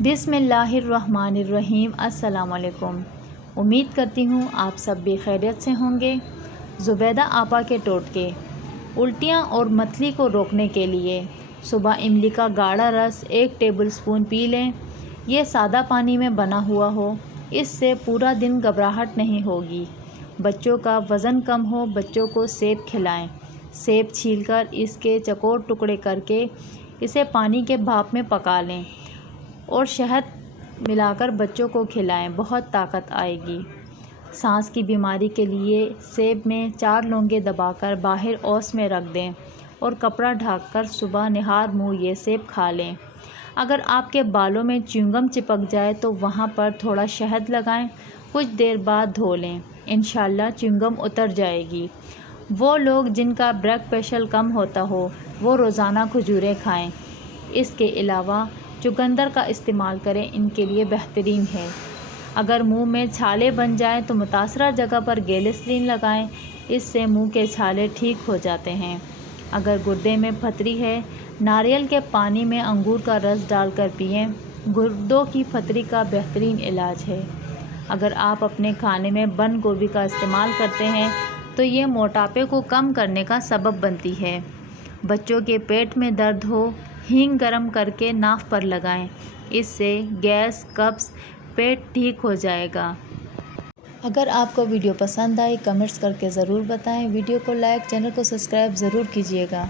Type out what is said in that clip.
बिस्मिल्लाहिर्रहमानिर्रहीम। अस्सलाम वालेकुम। उम्मीद करती हूँ आप सब भी खैरियत से होंगे। ज़ुबैदा आपा के टोटके। उल्टियाँ और मतली को रोकने के लिए सुबह इमली का गाढ़ा रस 1 टेबलस्पून पी लें। ये सादा पानी में बना हुआ हो, इससे पूरा दिन घबराहट नहीं होगी। बच्चों का वज़न कम हो, बच्चों को सेब खिलाएं। सेब छीलकर इसके चौकोर टुकड़े करके इसे पानी के भाप में पका लें और शहद मिलाकर बच्चों को खिलाएं, बहुत ताकत आएगी। सांस की बीमारी के लिए सेब में 4 लौंगे दबाकर बाहर औस में रख दें और कपड़ा ढककर सुबह निहार मुँह ये सेब खा लें। अगर आपके बालों में च्युइंगम चिपक जाए तो वहाँ पर थोड़ा शहद लगाएं, कुछ देर बाद धो लें, इंशाल्लाह च्युइंगम उतर जाएगी। वो लोग जिनका ब्लड प्रेशर कम होता हो वो रोज़ाना खजूरें खाएं। इसके अलावा चुकंदर का इस्तेमाल करें, इनके लिए बेहतरीन है। अगर मुंह में छाले बन जाएं तो मुतासरा जगह पर ग्लिसरीन लगाएं, इससे मुंह के छाले ठीक हो जाते हैं। अगर गुर्दे में पथरी है, नारियल के पानी में अंगूर का रस डालकर पिएं, गुर्दों की पथरी का बेहतरीन इलाज है। अगर आप अपने खाने में बंद गोभी का इस्तेमाल करते हैं तो ये मोटापे को कम करने का सबब बनती है। बच्चों के पेट में दर्द हो, हींग गरम करके नाक पर लगाएं, इससे गैस, कब्ज़, पेट ठीक हो जाएगा। अगर आपको वीडियो पसंद आई कमेंट्स करके ज़रूर बताएं। वीडियो को लाइक, चैनल को सब्सक्राइब ज़रूर कीजिएगा।